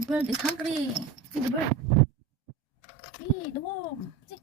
the bird is hungry. Feed the bird. Feed the worm. See?